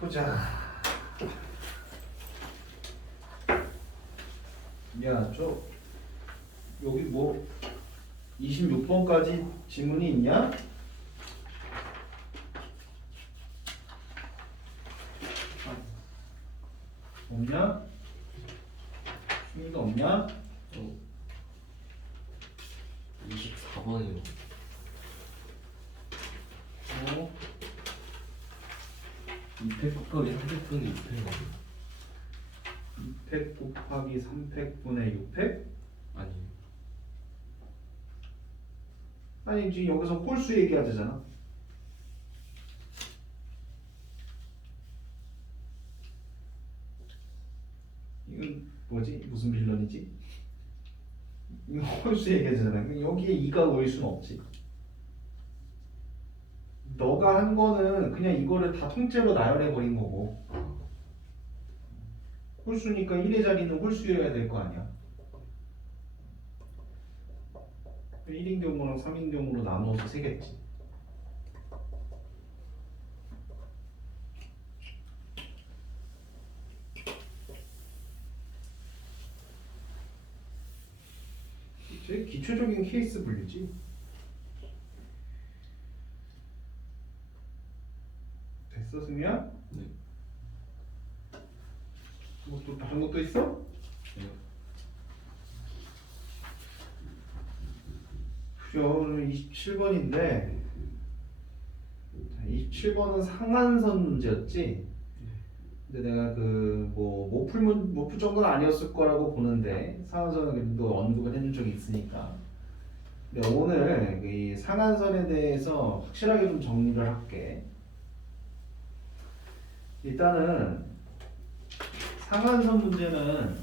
보자. 야, 여기 뭐 26번까지 지문이 있냐? 없냐? 승희도 없냐? 24번이요. 어? 2팩 곱하기 3팩분의 6팩 2팩 곱하기 3팩분의 6팩? 아니 아니 지금 여기서 홀수 얘기하자잖아. 이건 뭐지? 무슨 빌런이지? 이거 홀수 얘기하잖아. 여기에 2가 놓일 수는 없지. 너가 한 거는 그냥 이거를 다 통째로 나열해 버린 거고, 홀수니까 1의 자리는 홀수여야 될 거 아니야. 1인 경우랑 3인 경우로 나누어서 세겠지. 제일 기초적인 케이스 분류지. 됐어, 승미야? 네. 뭐 또 다른 것도 있어? 네. 그죠. 오늘 27번인데 27번은 상한선 문제였지. 근데 내가 못 풀 정도는 아니었을 거라고 보는데 상한선은 그래도 언급을 해준 적이 있으니까. 근데 오늘 이 상한선에 대해서 확실하게 좀 정리를 할게. 일단은 상한선 문제는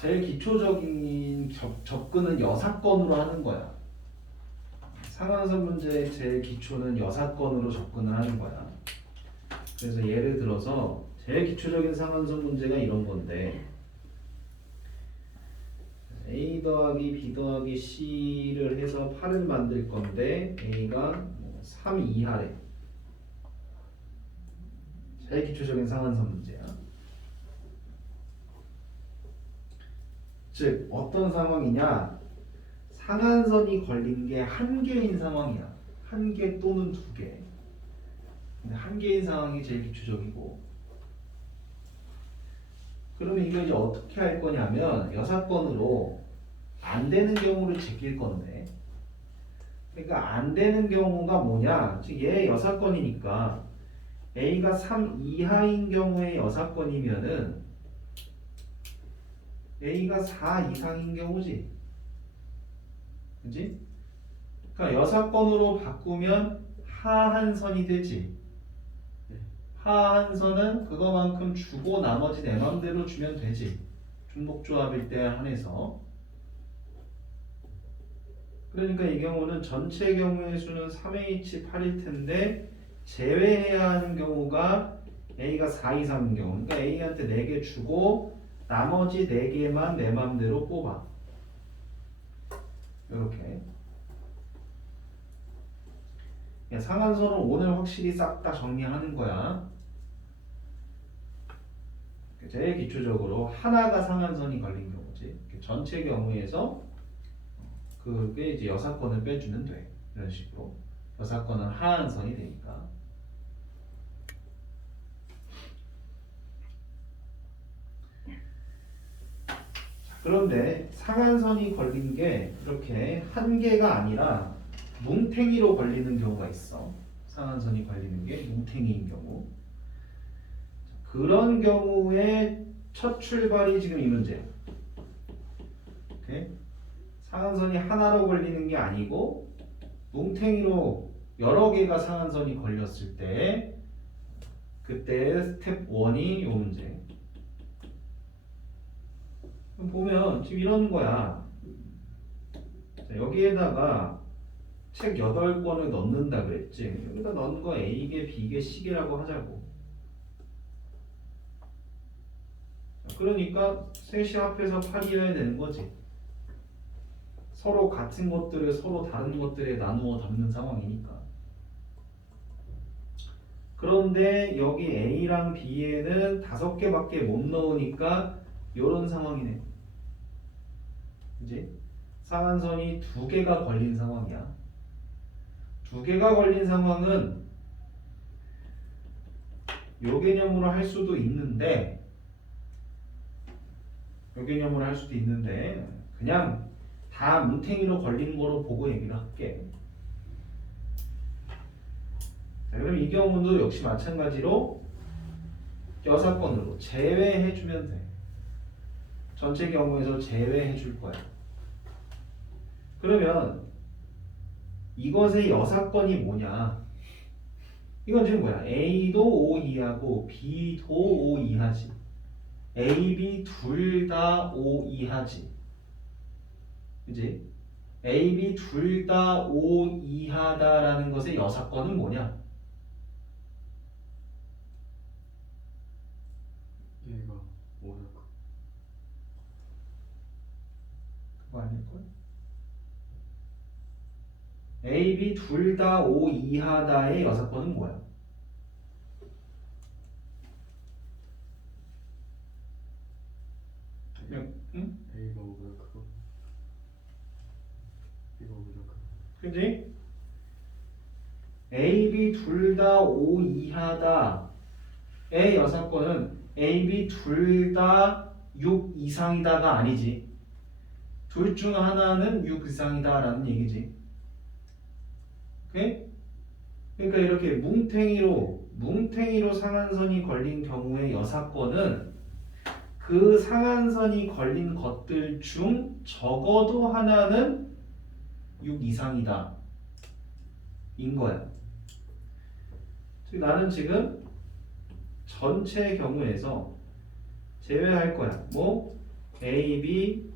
제일 기초적인 접근은 여사건으로 하는 거야. 상한선 문제의 제일 기초는 여사건으로 접근을 하는 거야. 그래서 예를 들어서 제일 기초적인 상한선 문제가 이런 건데, A 더하기 B 더하기 C를 해서 8을 만들 건데 A가 3 이하래. 제일 기초적인 상한선 문제야. 즉 어떤 상황이냐, 상한선이 걸린 게 한 개인 상황이야. 한 개 또는 두 개. 근데 한 개인 상황이 제일 기초적이고, 그러면 이거 이제 어떻게 할 거냐면 여사건으로 안 되는 경우를 제낄 건데, 그러니까 안 되는 경우가 뭐냐, 즉 얘 여사건이니까 A가 3 이하인 경우의 여사건이면은 A가 4 이상인 경우지. 그지? 그러니까 여사건으로 바꾸면 하한선이 되지. 하한선은 그거만큼 주고 나머지 내 맘대로 주면 되지. 중복조합일 때 한해서. 그러니까 이 경우는 전체 경우의 수는 3H8일 텐데 제외해야 하는 경우가 A가 4 이상인 경우. 그러니까 A한테 4개 주고 나머지 4개만 내 맘대로 뽑아. 이렇게. 상한선은 오늘 확실히 싹 다 정리하는 거야. 제일 기초적으로 하나가 상한선이 걸린 경우지. 전체 경우에서 그게 이제 여사건을 빼주면 돼. 이런 식으로. 여사건은 하한선이 되니까. 그런데 상한선이 걸린 게 이렇게 한 개가 아니라 뭉탱이로 걸리는 경우가 있어. 상한선이 걸리는 게 뭉탱이인 경우. 그런 경우에 첫 출발이 지금 이 문제야. 오케이? 상한선이 하나로 걸리는 게 아니고 뭉탱이로 여러 개가 상한선이 걸렸을 때 그때 스텝 1이 요 문제. 보면 지금 이런 거야. 자, 여기에다가 책 8권을 넣는다 그랬지. 여기다 넣은 거 A개, B개, C개라고 하자고. 자, 그러니까 셋이 합해서 8이어야 되는 거지. 서로 같은 것들을 서로 다른 것들에 나누어 담는 상황이니까. 그런데 여기 A랑 B에는 5개밖에 못 넣으니까 요런 상황이네. 그지? 상한선이 2개가 걸린 상황이야. 2개가 걸린 상황은 요 개념으로 할 수도 있는데 요 개념으로 할 수도 있는데 그냥 다 뭉탱이로 걸린 거로 보고 얘기를 할게. 자, 그럼 이 경우도 역시 마찬가지로 여사건으로 제외해주면 돼. 전체 경우에서 제외해줄 거야. 그러면 이것의 여사건이 뭐냐? 이건 지금 뭐야? A도 O 이하고 B도 O 이하지. A, B 둘 다 O 이하지. 그지? A, B 둘 다 O 이하다라는 것의 여사건은 뭐냐? 얘가 뭐랄까? 그거 아닐걸? A, B 둘 다 O 이하다의 여사건은 뭐야? 응? A가 오보다 크고 B가 오보다 크고. 그지? A, B 둘 다 O 이하다의 여사건은 A, B 둘 다 6 이상이다가 아니지. 둘 중 하나는 6 이상이다라는 얘기지. 오케이? 그러니까 이렇게 뭉탱이로 상한선이 걸린 경우의 여사건은 그 상한선이 걸린 것들 중 적어도 하나는 6 이상이다 인 거야. 즉 나는 지금 전체 경우에서 제외할 거야. 뭐 A, B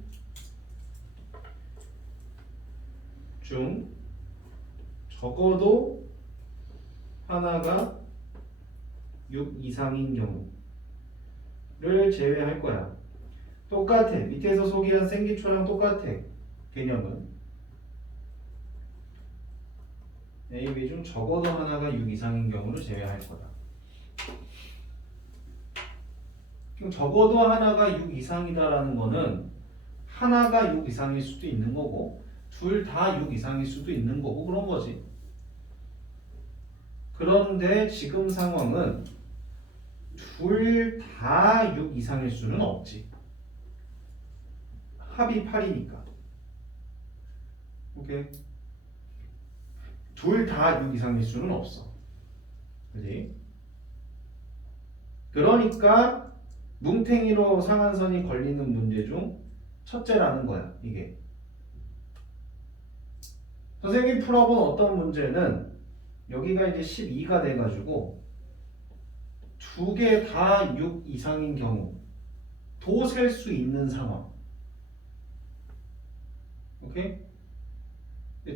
중 적어도 하나가 6 이상인 경우를 제외할 거야. 똑같아. 밑에서 소개한 생기초랑 똑같아. 개념은 A, B 중 적어도 하나가 6 이상인 경우를 제외할 거다. 그럼 적어도 하나가 6 이상이다라는 거는 하나가 6 이상일 수도 있는 거고 둘 다 6 이상일 수도 있는 거고 그런 거지. 그런데 지금 상황은 둘 다 6 이상일 수는 없지. 합이 8이니까. 오케이? 둘 다 6 이상일 수는 없어. 그지? 그러니까 뭉탱이로 상한선이 걸리는 문제 중 첫째라는 거야, 이게. 선생님 풀어본 어떤 문제는 여기가 이제 12가 돼가지고 두 개 다 6 이상인 경우도 셀 수 있는 상황. 오케이?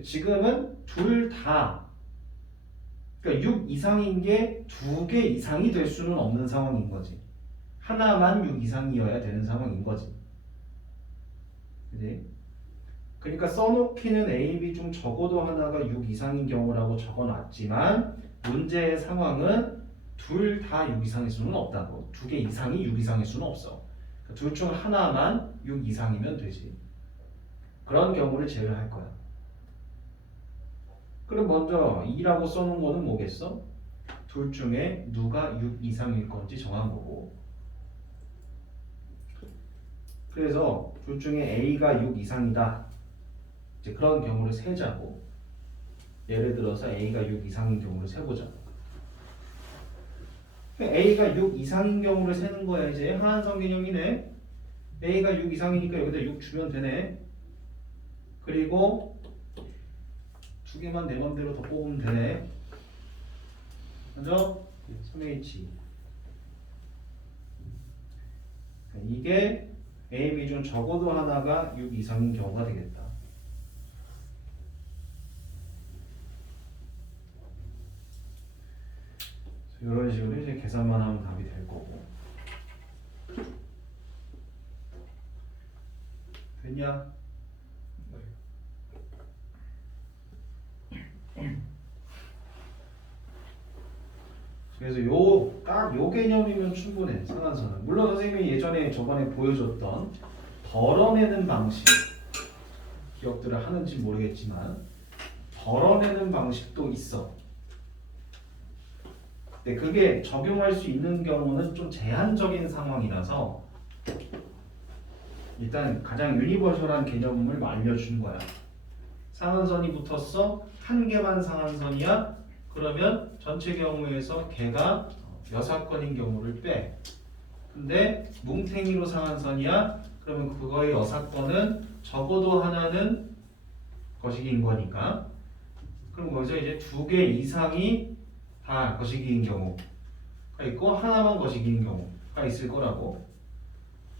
지금은 둘 다, 그러니까 6 이상인 게 두 개 이상이 될 수는 없는 상황인 거지. 하나만 6 이상이어야 되는 상황인 거지. 그지? 그러니까 써놓기는 A, B 중 적어도 하나가 6 이상인 경우라고 적어놨지만 문제의 상황은 둘 다 6 이상일 수는 없다고. 두 개 이상이 6 이상일 수는 없어. 둘 중 하나만 6 이상이면 되지. 그런 경우를 제외할 거야. 그럼 먼저 2라고 써놓은 거는 뭐겠어? 둘 중에 누가 6 이상일 건지 정한 거고. 그래서 둘 중에 A가 6 이상이다. 이제 그런 경우를 세자고. 예를 들어서 A가 6 이상인 경우를 세보자. A가 6 이상인 경우를 세는 거야. 이제 하한선 개념이네. A가 6 이상이니까 여기다 6 주면 되네. 그리고 두 개만 내 맘대로 더 뽑으면 되네. 먼저 3H. 이게 A, B 중 적어도 하나가 6 이상인 경우가 되겠다. 이런 식으로 이제 계산만 하면 답이 될 거고. 됐냐? 그래서 딱 요 개념이면 충분해. 상한선은. 물론 선생님이 예전에 저번에 보여줬던 덜어내는 방식 기억들을 하는지 모르겠지만 덜어내는 방식도 있어. 근데 그게 적용할 수 있는 경우는 좀 제한적인 상황이라서 일단 가장 유니버셜한 개념을 알려주는 거야. 상한선이 붙었어. 한 개만 상한선이야. 그러면 전체 경우에서 개가 여사건인 경우를 빼. 근데 뭉탱이로 상한선이야. 그러면 그거의 여사건은 적어도 하나는 거시기인 거니까. 그럼 거기서 이제 두 개 이상이 다 거시기인 경우가 있고 하나만 거시기인 경우가 있을 거라고.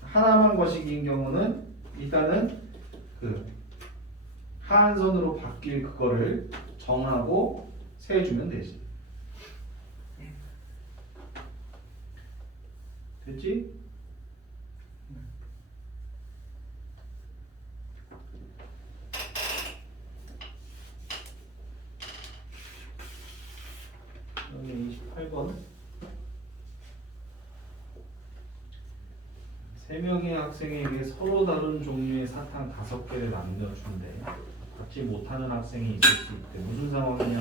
하나만 거시기인 경우는 일단은 그 하한선으로 바뀔 그거를 정하고 세주면 되지. 됐지? 여기 28번. 3명의 학생에게 서로 다른 종류의 사탕 5개를 남겨준대. 받지 못하는 학생이 있을 수 있대. 무슨 상황이냐?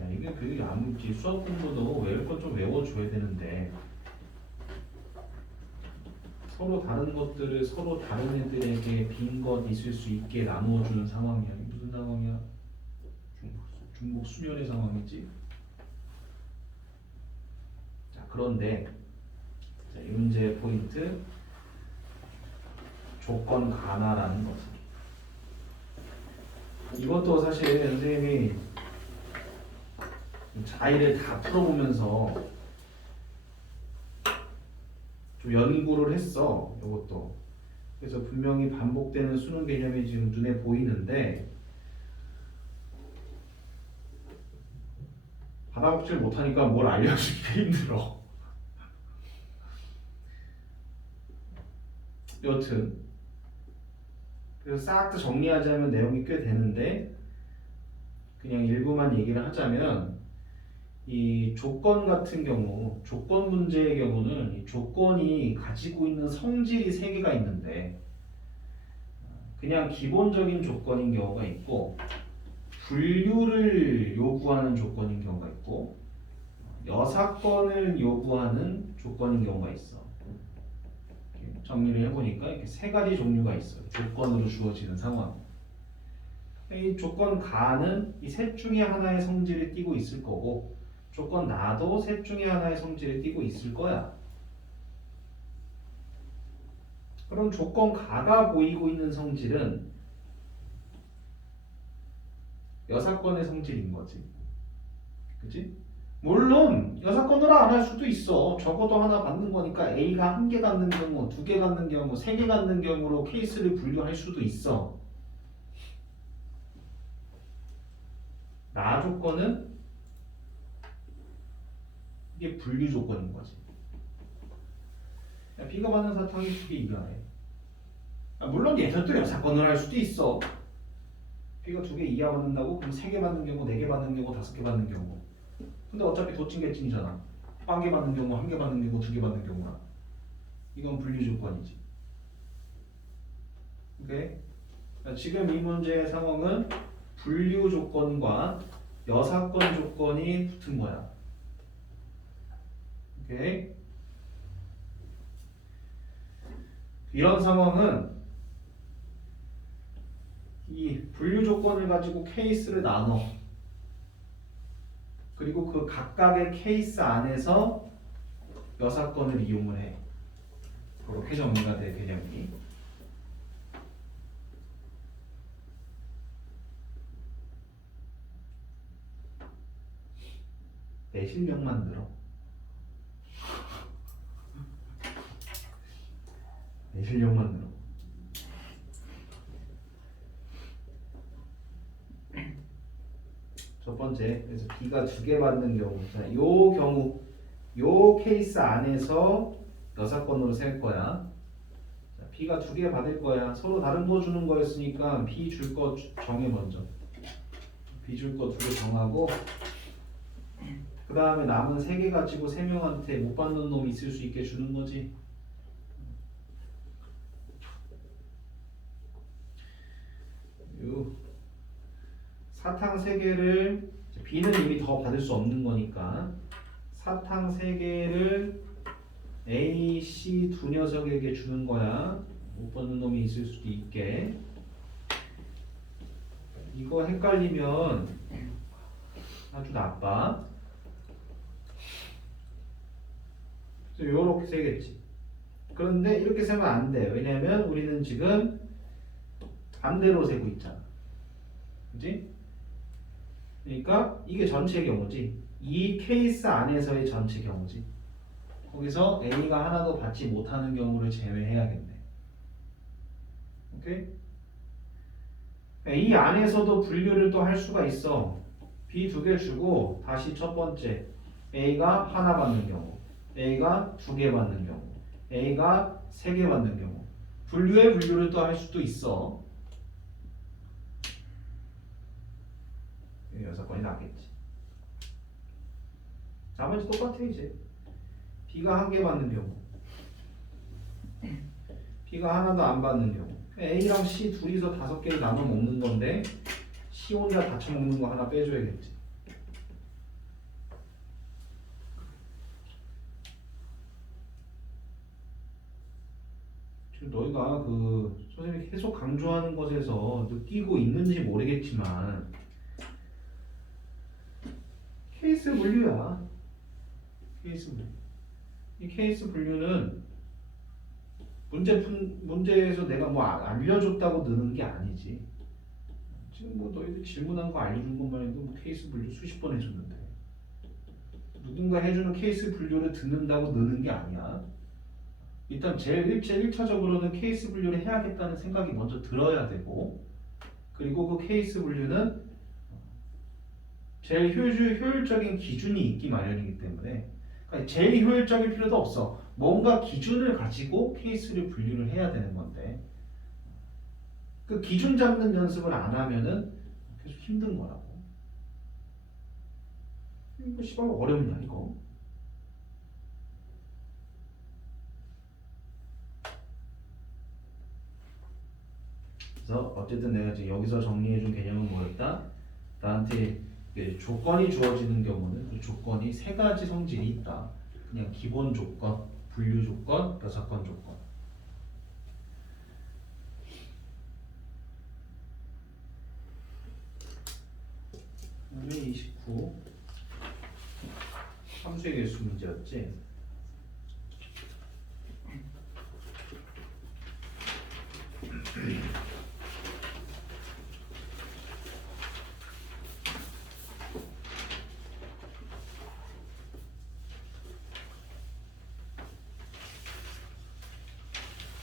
야, 이게 그 아무리 수학 공부도 외울 건 좀 외워줘야 되는데 서로 다른 것들을 서로 다른 애들에게 빈 것 있을 수 있게 나누어주는 상황이야. 이게 무슨 상황이야? 중복 수련의 상황이지. 자, 그런데 자, 이 문제의 포인트 조건 가나라는 거지. 이것도 사실 선생님이 자의를 다 풀어보면서 좀 연구를 했어. 이것도. 그래서 분명히 반복되는 수능 개념이 지금 눈에 보이는데 받아먹질 못하니까 뭘 알려주기 힘들어. 여튼 그래서 싹 다 정리하자면 내용이 꽤 되는데 그냥 일부만 얘기를 하자면 이 조건 같은 경우, 조건 문제의 경우는 이 조건이 가지고 있는 성질이 3개가 있는데 그냥 기본적인 조건인 경우가 있고 분류를 요구하는 조건인 경우가 있고 여사건을 요구하는 조건인 경우가 있어. 이렇게 정리를 해보니까 이렇게 3가지 종류가 있어요. 조건으로 주어지는 상황. 이 조건 가는 이 셋 중에 하나의 성질을 띠고 있을 거고 조건 나도 셋 중에 하나의 성질을 띠고 있을 거야. 그럼 조건 가가 보이고 있는 성질은 여사건의 성질인 거지. 그치? 물론 여사건으로 안 할 수도 있어. 적어도 하나 받는 거니까 A가 1개 갖는 경우, 2개 갖는 경우, 3개 갖는 경우로 케이스를 분류할 수도 있어. 나 조건은 이게 분류 조건인 거지. 야, B가 받는 사탕이 2개 이하해. 물론 얘들도 여사건을 할 수도 있어. B가 2개 이하 받는다고? 그럼 3개 받는 경우, 4개 받는 경우, 5개 받는 경우. 근데 어차피 도찐개찐이잖아. 1개 받는 경우, 1개 받는 경우, 2개 받는 경우라. 이건 분류 조건이지. 오케이? 지금 이 문제의 상황은 분류 조건과 여사건 조건이 붙은 거야. 오케이? 이런 상황은 이 분류 조건을 가지고 케이스를 나눠. 그리고 그 각각의 케이스 안에서 여사건을 이용을 해. 그렇게 정리가 돼, 개념이. 내 실력만 늘어. 내 실력만 늘어. 첫 번째, 그래서 B가 2개 받는 경우, 자, 요 경우, 요 케이스 안에서 여사건으로 셀 거야. 자, B가 2개 받을 거야. 서로 다른 거 주는 거였으니까 B 줄 거 정해 먼저. B줄 거 2개 정하고 그 다음에 남은 3개 가지고 3명한테 못 받는 놈 있을 수 있게 주는 거지. 요 사탕 3개를 B는 이미 더 받을 수 없는 거니까 사탕 3개를 A, C 두 녀석에게 주는 거야. 못 받는 놈이 있을 수도 있게. 이거 헷갈리면 아주 나빠. 그래서 요렇게 세겠지. 그런데 이렇게 세면 안 돼. 왜냐면 우리는 지금 반대로 세고 있잖아. 그지? 그러니까 이게 전체 경우지. 이 케이스 안에서의 전체 경우지. 거기서 A가 하나도 받지 못하는 경우를 제외해야겠네. 오케이? 이 안에서도 분류를 또 할 수가 있어. B 2개 주고 다시 첫 번째 A가 하나 받는 경우, A가 2개 받는 경우, A가 3개 받는 경우 분류의 분류를 또 할 수도 있어. 6건이 낫겠지. 나머지 똑같아 이제. B가 1개 받는 경우, B가 하나도 안 받는 경우, A랑 C 둘이서 5개를 나눠 먹는 건데 C 혼자 다쳐 먹는 거 하나 빼줘야겠지. 지금 너희가 그 선생님이 계속 강조하는 것에서 느끼고 있는지 모르겠지만 케이스 분류야. 케이스 분류. 이 케이스 분류는 문제에서 내가 뭐 알려줬다고 느는 게 아니지. 지금 뭐 너희들 질문한 거 알려준 것만 해도 뭐 케이스 분류 수십 번 해줬는데 누군가 해주는 케이스 분류를 듣는다고 느는 게 아니야. 일단 제일 1차적으로는 케이스 분류를 해야겠다는 생각이 먼저 들어야 되고, 그리고 그 케이스 분류는 제일 효율적인 기준이 있기 마련이기 때문에, 그러니까 제일 효율적일 필요도 없어. 뭔가 기준을 가지고 케이스를 분류를 해야 되는 건데 그 기준 잡는 연습을 안 하면은 계속 힘든 거라고. 이거 씨발 어렵냐 이거. 그래서 어쨌든 내가 지금 여기서 정리해준 개념은 뭐였다? 나한테 조건이 주어지는 경우는 그 조건이 3가지 성질이 있다. 그냥 기본 조건, 분류 조건, 녀석건 조건. 그다음에 29 함수의 개수 문제였지.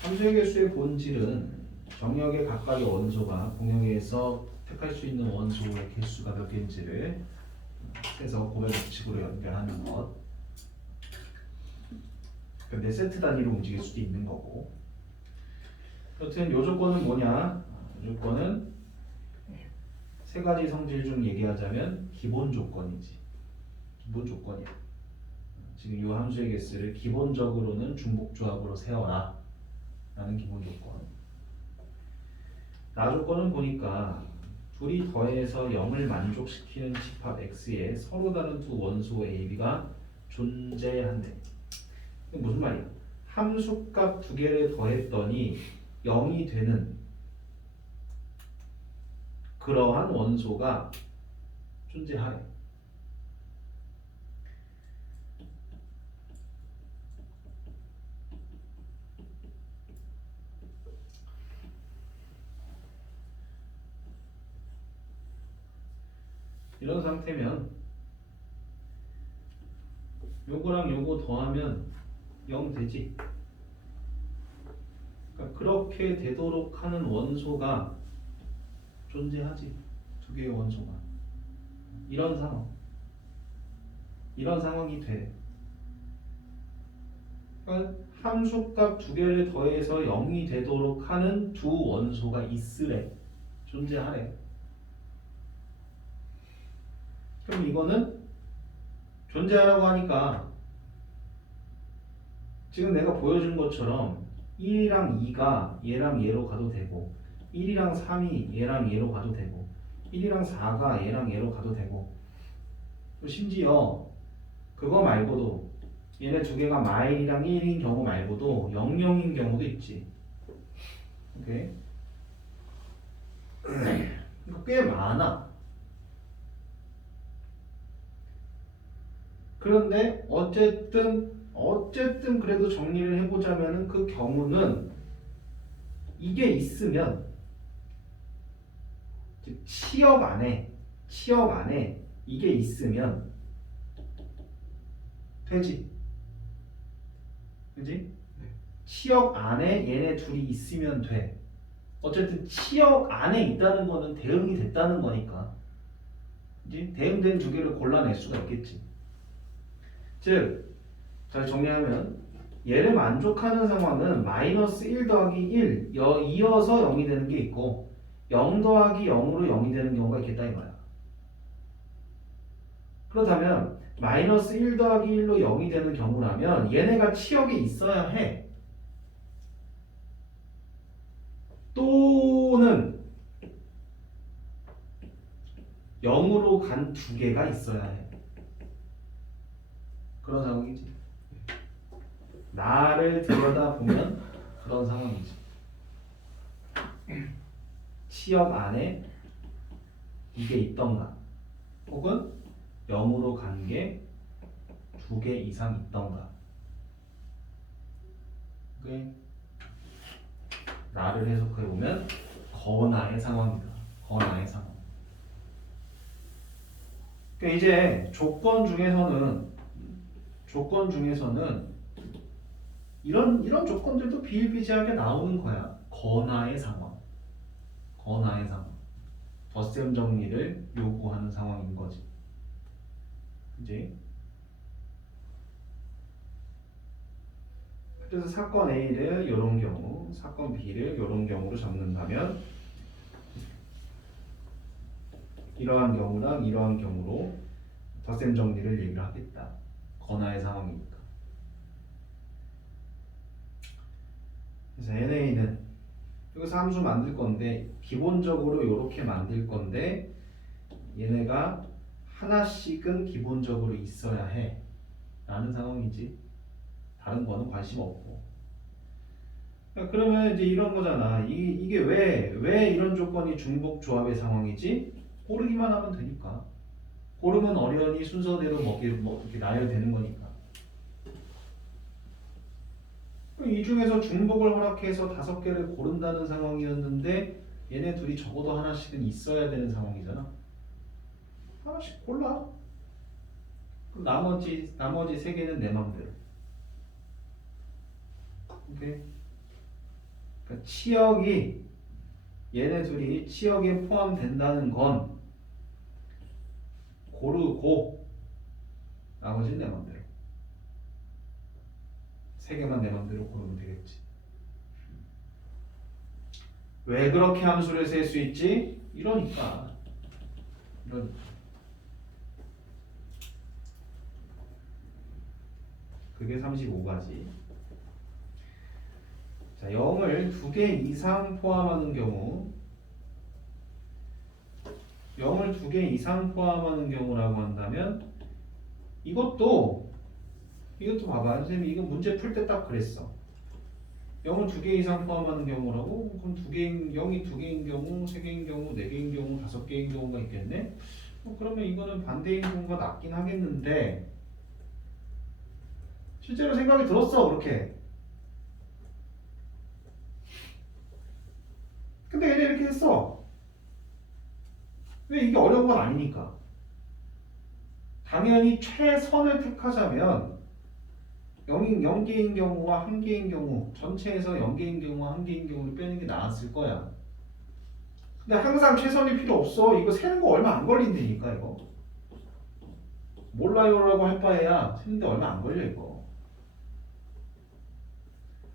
함수의 개수의 본질은 정역의 각각의 원소가 공역에서 택할 수 있는 원소의 개수가 몇 개인지를 해서 고백 법칙으로 연결하는 것. 근데 세트 단위로 움직일 수도 있는 거고. 여튼 요 조건은 뭐냐? 이 조건은 3가지 성질 중 얘기하자면 기본 조건이지. 기본 조건이야. 지금 이 함수의 개수를 기본적으로는 중복조합으로 세워라 라는 기본 조건. 나 조건은 보니까 둘이 더해서 0을 만족시키는 집합 X에 서로 다른 두 원소 A, B가 존재한대. 이게 무슨 말이야? 함수값 2개를 더했더니 0이 되는 그러한 원소가 존재하래. 이런 상태면 요거랑 요거 더하면 0 되지. 그러니까 그렇게 되도록 하는 원소가 존재하지. 2개의 원소가. 이런 상황이 돼. 그러니까 함수값 2개를 더해서 0이 되도록 하는 두 원소가 있으래. 존재하래. 그럼 이거는 존재하라고 하니까 지금 내가 보여준 것처럼 1이랑 2가 얘랑 얘로 가도 되고 1이랑 3이 얘랑 얘로 가도 되고 1이랑 4가 얘랑 얘로 가도 되고 심지어 그거 말고도 얘네 두 개가 마일이랑 1인 경우 말고도 00인 경우도 있지. 오케이? 그러니까 꽤 많아. 그런데 어쨌든 그래도 정리를 해보자면은 그 경우는 이게 있으면 즉 치역 안에 이게 있으면 되지. 그지? 치역 안에 얘네 둘이 있으면 돼. 어쨌든 치역 안에 있다는 거는 대응이 됐다는 거니까. 그지? 대응된 두 개를 골라낼 수가 있겠지. 즉, 잘 정리하면 얘를 만족하는 상황은 마이너스 1 더하기 1 이어서 0이 되는 게 있고 0 더하기 0으로 0이 되는 경우가 있겠다 이거야. 그렇다면 마이너스 1 더하기 1로 0이 되는 경우라면 얘네가 치역에 있어야 해. 또는 0으로 간 두 개가 있어야 해. 그런 상황이지. 나를 들여다보면 그런 상황이지. 치역 안에 이게 있던가 혹은 0으로 간 게 두 개 이상 있던가. 그게 나를 해석해보면 거나의 상황이다. 거나의 상황. 그러니까 이제 조건 중에서는 이런 조건들도 비일비재하게 나오는 거야. 거나의 상황. 덧셈 정리를 요구하는 상황인 거지. 그지? 그래서 사건 A를 이런 경우, 사건 B를 이런 경우로 잡는다면 이러한 경우랑 이러한 경우로 덧셈 정리를 얘기를 하겠다. 거나의 상황이니까. 그래서 NA는 여기서 함수 만들 건데 기본적으로 이렇게 만들 건데 얘네가 하나씩은 기본적으로 있어야 해 라는 상황이지. 다른 거는 관심 없고. 그러면 이제 이런 거잖아. 이게 왜 이런 조건이 중복 조합의 상황이지? 고르기만 하면 되니까. 고르면 어련히 순서대로 이렇게 나열되는 거니까. 이 중에서 중복을 허락해서 5개를 고른다는 상황이었는데 얘네 둘이 적어도 하나씩은 있어야 되는 상황이잖아. 하나씩 골라. 그럼 나머지 3개는 내 맘대로. 오케이. 그러니까 치역이 얘네 둘이 치역에 포함된다는 건 고르고 나머지는 내 맘대로. 3개만 내 맘대로 고르면 되겠지. 왜 그렇게 함수를 셀 수 있지? 이러니까. 그게 35가지. 자, 0을 2개 이상 포함하는 경우 0을 2개 이상 포함하는 경우라고 한다면 이것도 봐봐. 선생님이 이거 문제 풀 때 딱 그랬어. 0을 2개 이상 포함하는 경우라고? 그럼 0이 2개인 경우, 3개인 경우, 4개인 경우, 5개인 경우가 있겠네? 그러면 이거는 반대인 경우가 낫긴 하겠는데 실제로 생각이 들었어 그렇게. 근데 얘네 이렇게 했어. 왜? 이게 어려운 건 아니니까. 당연히 최선을 택하자면 0개인 경우와 1개인 경우, 전체에서 0개인 경우와 1개인 경우를 빼는 게 나았을 거야. 근데 항상 최선이 필요 없어. 이거 세는 거 얼마 안 걸린다니까 이거. 몰라요라고 할 바에야 세는데 얼마 안 걸려 이거.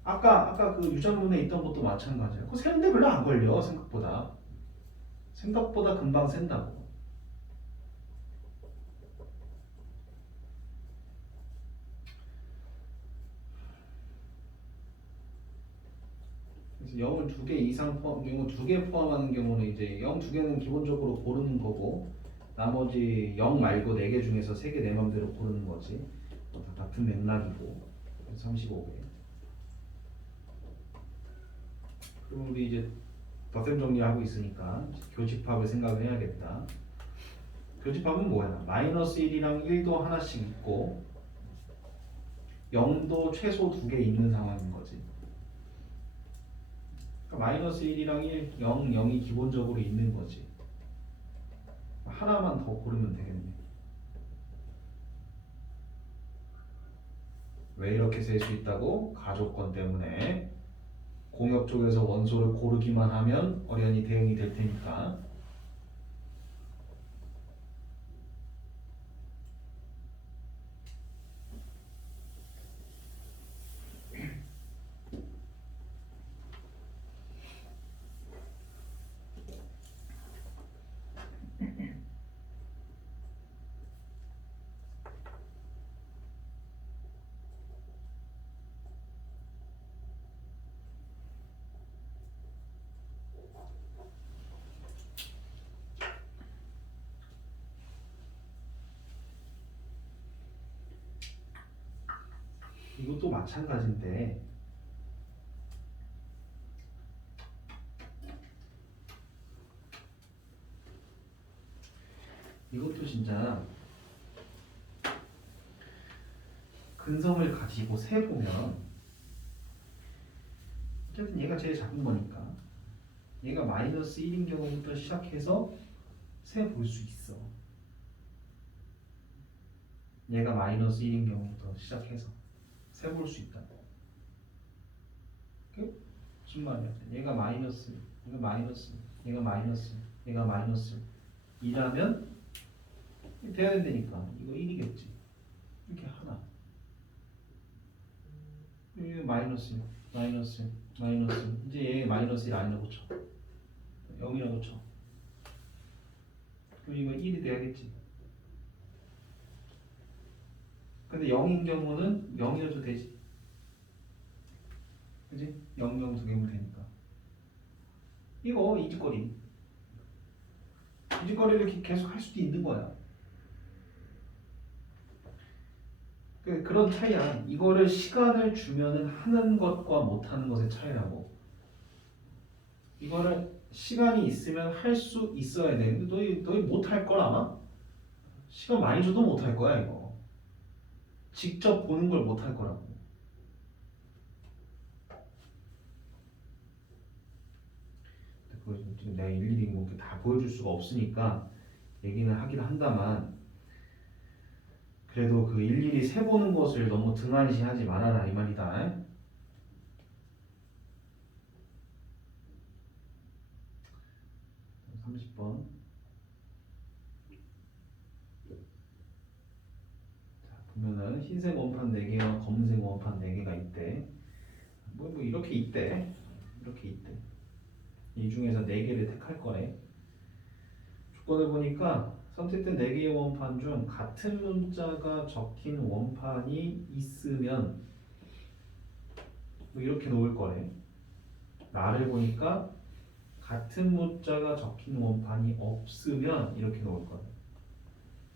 아까 그 유전문에 있던 것도 마찬가지야. 그거 세는데 별로 안 걸려 생각보다. 생각보다 금방 센다고. 두 개 이상 포함 경우 두 개 포함하는 경우는 이제 0 두 개는 기본적으로 고르는 거고 나머지 0 말고 네 개 중에서 세 개 내 맘대로 고르는 거지. 다 같은 맥락이고 35개. 그럼 우리 이제 덧셈 정리하고 있으니까 교집합을 생각을 해야겠다. 교집합은 뭐야? 마이너스 1이랑 1도 하나씩 있고 0도 최소 두 개 있는 상황인 거지. 그러니까 마이너스 1이랑 1, 0, 0이 기본적으로 있는 거지. 하나만 더 고르면 되겠네. 왜 이렇게 셀 수 있다고? 가조건 때문에. 공역 쪽에서 원소를 고르기만 하면 어련히 대응이 될 테니까. 이것도 마찬가지인데 이것도 진짜 근성을 가지고 세보면 어쨌든 얘가 제일 작은 거니까 얘가 마이너스 1인 경우부터 시작해서 세볼 수 있어. 얘가 마이너스 1인 경우부터 시작해서 세볼 수 있다. 그게 무슨 말이야? 얘가 마이너스, 얘가 마이너스, 얘가 마이너스, 얘가 마이너스 2라면 돼야 된다니까. 이거 1이겠지. 이렇게 하나. 이거 마이너스, 마이너스, 마이너스. 이제 얘 마이너스 1 아니라고 쳐. 0이라고 쳐. 그럼 이거 1이 돼야겠지. 근데 0인 경우는 0이어도 되지. 그지? 0, 0 두 개면 되니까. 이거 이짓거리. 이짓거리를 이렇게 계속 할 수도 있는 거야. 그런 차이야. 이거를 시간을 주면은 하는 것과 못하는 것의 차이라고. 이거를 시간이 있으면 할 수 있어야 돼. 근데 너희 못할 걸 아마? 시간 많이 줘도 못할 거야 이거. 직접 보는 걸 못할 거라고. 그거 지금 내가 일일이 뭐 이렇게 다 보여줄 수가 없으니까 얘기는 하긴 한다만 그래도 그 일일이 세보는 것을 너무 등한시하지 말아라 이 말이다. 30번. 자, 보면은 흰색 원판 4개와 검은색 원판 4개가 있대. 뭐 이렇게 있대. 이렇게 있대. 이 중에서 4개를 택할 거래. 조건을 보니까 선택된 4개의 원판 중 같은 문자가 적힌 원판이 있으면 뭐 이렇게 놓을 거래. 나를 보니까 같은 문자가 적힌 원판이 없으면 이렇게 놓을 거래.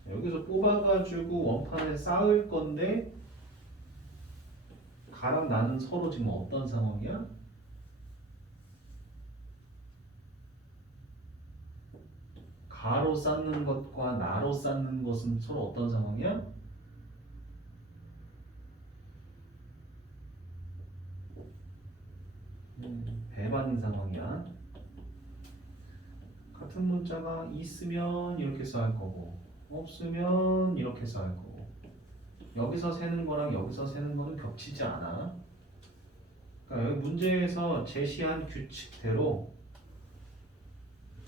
여기서 뽑아가지고 원판을 쌓을 건데 가랑 나는 서로 지금 어떤 상황이야? 가로 쌓는 것과 나로 쌓는 것은 서로 어떤 상황이야? 배반인 상황이야. 같은 문자가 있으면 이렇게 쌓을 거고 없으면 이렇게 쌓을 거고 여기서 세는 거랑 여기서 세는 거는 겹치지 않아. 그러니까 여기 문제에서 제시한 규칙대로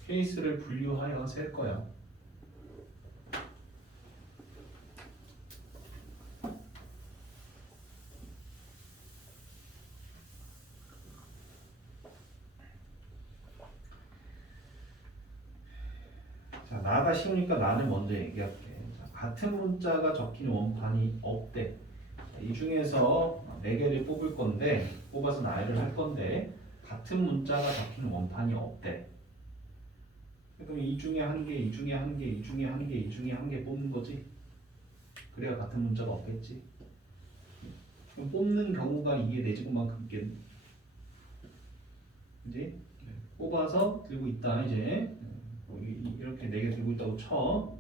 케이스를 분류하여 셀 거야. 자, 나가 쉬우니까 나는 먼저 얘기할게. 자, 같은 문자가 적힌 원판이 없대. 이 중에서 4개를 뽑을 건데 뽑아서 나열을 할 건데 같은 문자가 적힌 원판이 없대. 그럼 이 중에 한 개, 이 중에 한 개, 이 중에 한 개, 이 중에 한 개 뽑는 거지. 그래야 같은 문자가 없겠지. 그럼 뽑는 경우가 이게 네 제곱만큼 있겠네. 그지? 뽑아서 들고 있다 이제. 이렇게 네 개 들고 있다고 쳐.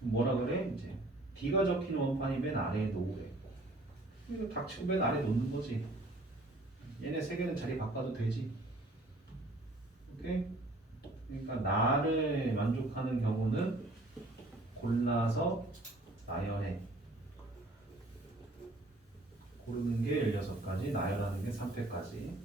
뭐라 그래? 이제 D가 적힌 원판이 맨 아래에 놓으래. 이거 닥치고 맨 아래에 놓는 거지. 얘네 세 개는 자리 바꿔도 되지. 오케이? 그러니까 나를 만족하는 경우는 골라서 나열해. 고르는 게 16가지, 나열하는 게 3패까지.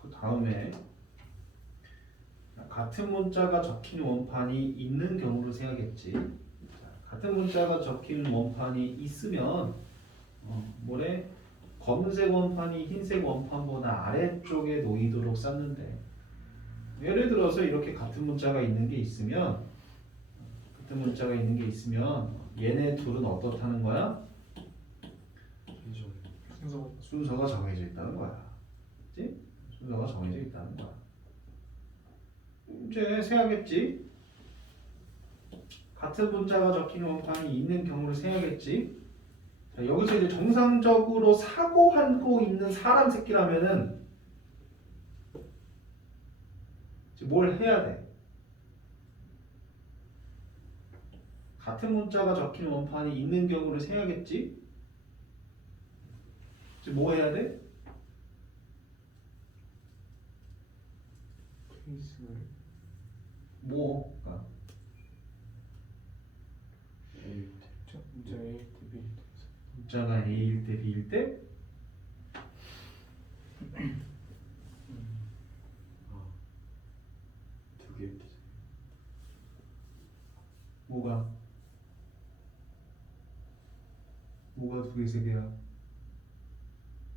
그 다음에 같은 문자가 적힌 원판이 있는 경우를 세야겠지. 같은 문자가 적힌 원판이 있으면 뭐래? 검은색 원판이 흰색 원판보다 아래쪽에 놓이도록 쌌는데, 예를 들어서 이렇게 같은 문자가 있는 게 있으면 얘네 둘은 어떻다는 거야? 순서가 정해져 있다는 거야. 그치? 순서가 정해져 있다는 거야. 이제 세야겠지. 같은 문자가 적힌 원판이 있는 경우를 세야겠지. 자, 여기서 이제 정상적으로 사고하고 있는 사람 새끼라면은 이제 뭘 해야 돼? 같은 문자가 적힌 원판이 있는 경우를 세야겠지. 이제 뭐 해야 돼? 케이스를 뭐? 그러니까 A 문자 A 대 B 문자가 A일 때 B일 때 두 개, 뭐가 두 개, 세 개야?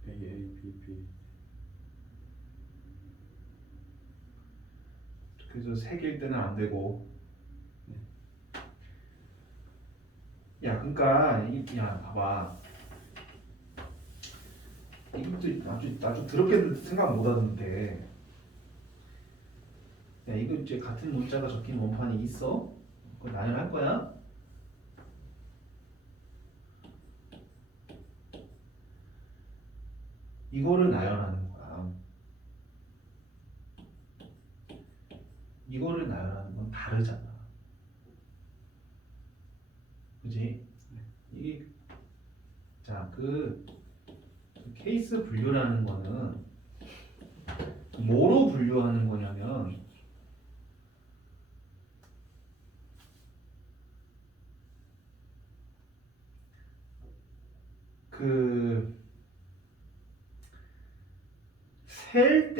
A A B B 그래서 세 개일 때는 안 되고. 야, 그러니까 야, 봐봐. 이것도 아주 더럽게 생각 못 하던데. 야, 이거 이제 같은 문자가 적힌 원판이 있어? 그거 나열할 거야? 이거를 나열하는 거야. 이거를 나열하는 건 다르잖아. 그지? 이게 자, 그 케이스 분류라는 거는 뭐로 분류하는 거냐면 그 셀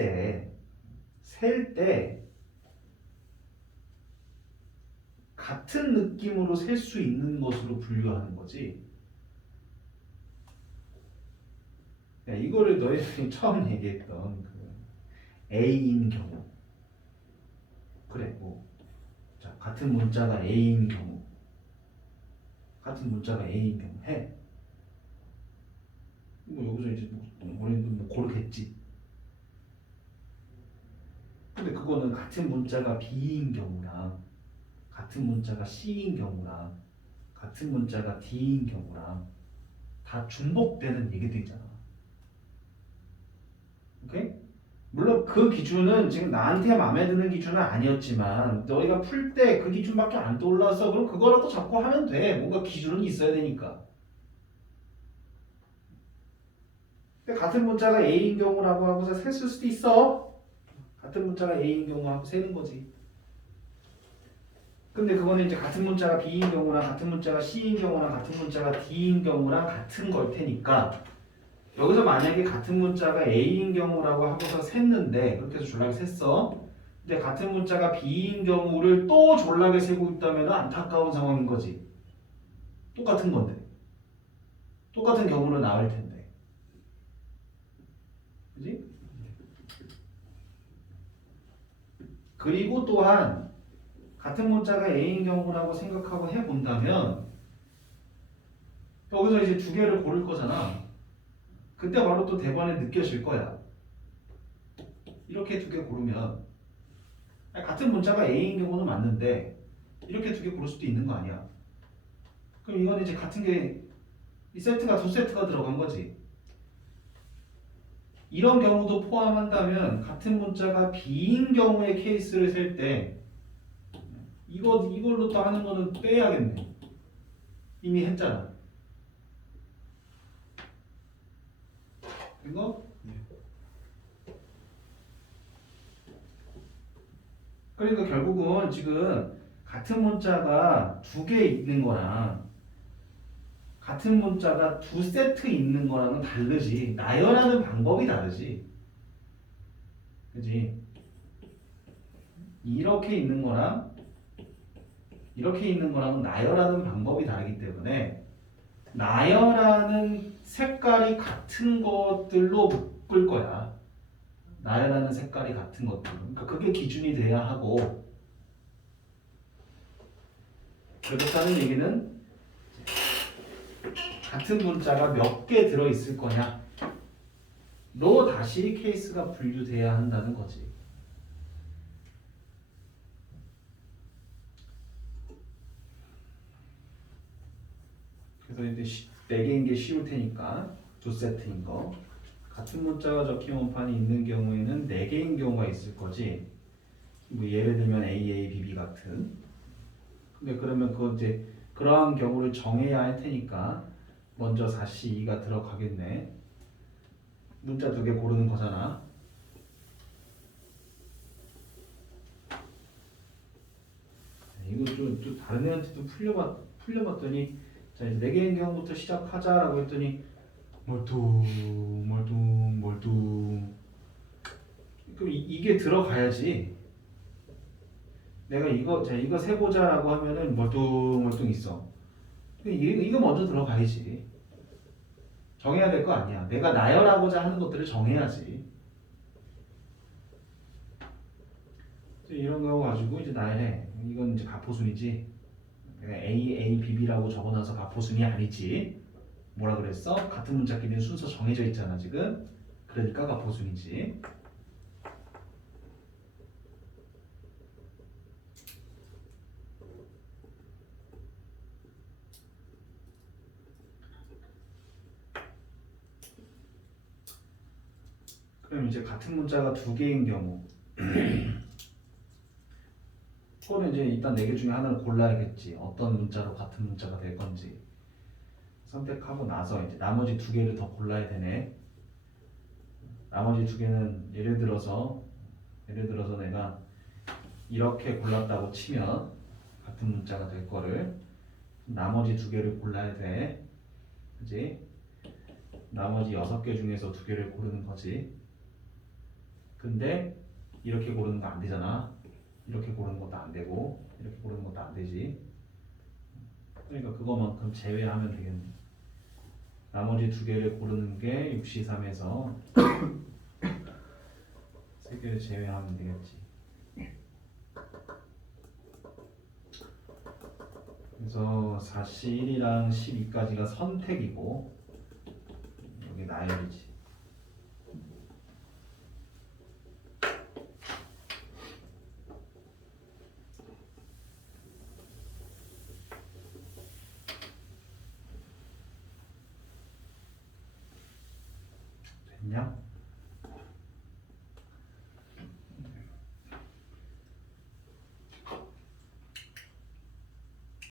때 같은 느낌으로 셀 수 있는 것으로 분류하는 거지. 야, 이거를 너희들이 처음 얘기했던 그 A인 경우. 그래, 뭐. 자, 같은 문자가 A인 경우. 해. 뭐 여기서 이제 우리는 뭐 고르겠지. 근데 그거는 같은 문자가 B인 경우랑 같은 문자가 C인 경우랑 같은 문자가 D인 경우랑 다 중복되는 얘기들이잖아. 오케이? 물론 그 기준은 지금 나한테 마음에 드는 기준은 아니었지만 너희가 풀 때 그 기준밖에 안 떠올라서 그럼 그거라도 잡고 하면 돼. 뭔가 기준은 있어야 되니까. 근데 같은 문자가 A인 경우라고 하고서 셌을 수도 있어. 같은 문자가 A인 경우 하고 세는 거지. 근데 그거는 이제 같은 문자가 B인 경우랑 같은 문자가 C인 경우랑 같은 문자가 D인 경우랑 같은 걸 테니까 여기서 만약에 같은 문자가 A인 경우라고 하고서 셌는데 그렇게 해서 졸라게 셌어. 근데 같은 문자가 B인 경우를 또 졸라게 세고 있다면 안타까운 상황인 거지. 똑같은 건데. 똑같은 경우는 나올 텐데. 그지? 그리고 또한 같은 문자가 A인 경우라고 생각하고 해본다면 여기서 이제 두 개를 고를 거잖아. 그때 바로 또 대번에 느껴질 거야. 이렇게 두 개 고르면 같은 문자가 A인 경우는 맞는데 이렇게 두 개 고를 수도 있는 거 아니야. 그럼 이건 이제 같은 게 이 세트가 두 세트가 들어간 거지. 이런 경우도 포함한다면 같은 문자가 B인 경우의 케이스를 셀 때 이걸로 또 하는 거는 빼야겠네. 이미 했잖아. 이거? 그러니까 결국은 지금 같은 문자가 두 개 있는 거랑 같은 문자가 두 세트 있는 거랑은 다르지. 나열하는 방법이 다르지. 그지? 이렇게 있는 거랑 이렇게 있는 거랑은 나열하는 방법이 다르기 때문에 나열하는 색깔이 같은 것들로 묶을 거야. 나열하는 색깔이 같은 것들. 그러니까 그게 기준이 돼야 하고 그렇다는 얘기는 같은 문자가 몇 개 들어있을 거냐 로 다시 케이스가 분류돼야 한다는 거지. 그래서 이제 4개인 게 쉬울 테니까 두 세트인 거 같은 문자가 적힌 원판이 있는 경우에는 4개인 경우가 있을 거지. 뭐 예를 들면 AA, BB 같은. 근데 그러면 그 이제 그러한 경우를 정해야 할 테니까 먼저 4C2가 들어가겠네. 문자 2개 고르는 거잖아. 이거 좀 다른 애한테도 풀려봤더니 자 이제 4개인 경우부터 시작하자라고 했더니 멀뚱 그럼 이게 들어가야지. 내가 이거 세보자라고 하면은 멀뚱 있어. 이거 먼저 들어가야지. 정해야 될 거 아니야. 내가 나열하고자 하는 것들을 정해야지. 이런 거 가지고 이제 나열해. 이건 이제 가포순이지. 내가 A, BB라고 적어놔서 가포순이 아니지. 뭐라 그랬어? 같은 문자끼리는 순서 정해져 있잖아 지금. 그러니까 가포순이지. 그럼 이제 같은 문자가 2개인 경우 그거는 이제 일단 4개 중에 하나를 골라야겠지. 어떤 문자로 같은 문자가 될 건지 선택하고 나서 이제 나머지 2개를 더 골라야 되네. 나머지 2개는 예를 들어서 내가 이렇게 골랐다고 치면 같은 문자가 될 거를 나머지 2개를 골라야 돼. 그지? 나머지 6개 중에서 2개를 고르는 거지. 근데 이렇게 고르는 거 안 되잖아. 이렇게 고르는 것도 안 되고 이렇게 고르는 것도 안 되지. 그러니까 그거만큼 제외하면 되겠네. 나머지 2개를 고르는 게 6C3에서 3개를 제외하면 되겠지. 그래서 4C1이랑 12까지가 선택이고 여기 나열이지. 됐냐?